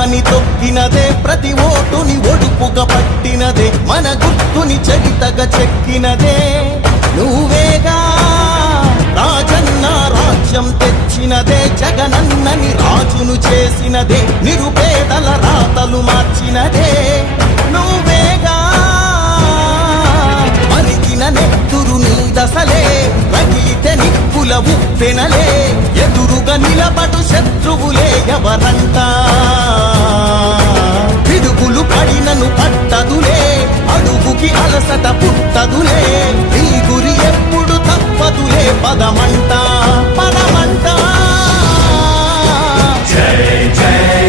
విలువని తొక్కినదే, ప్రతి ఓటుని ఒడుపుగా పట్టినదే, మన గుర్తుని చరితగా చెక్కినదే నువ్వేగా. రాజన్న రాజ్యం తెచ్చినదే, జగనన్నని రాజును చేసినదే, నిరుపేదల రాతలు మార్చినదే నువ్వేగా. మరిగిన నెత్తురు నీ దశలే, రగిలితే నిప్పుల ఉప్పెనలే, ఎదురుగా నిలబడు శత్రువులే ఎవరంట. పిడుగులు పడినను పట్టదులే, అడుగుకి అలసట పుట్టదులే, నీ గురి ఎప్పుడు తప్పదులే పదమంట.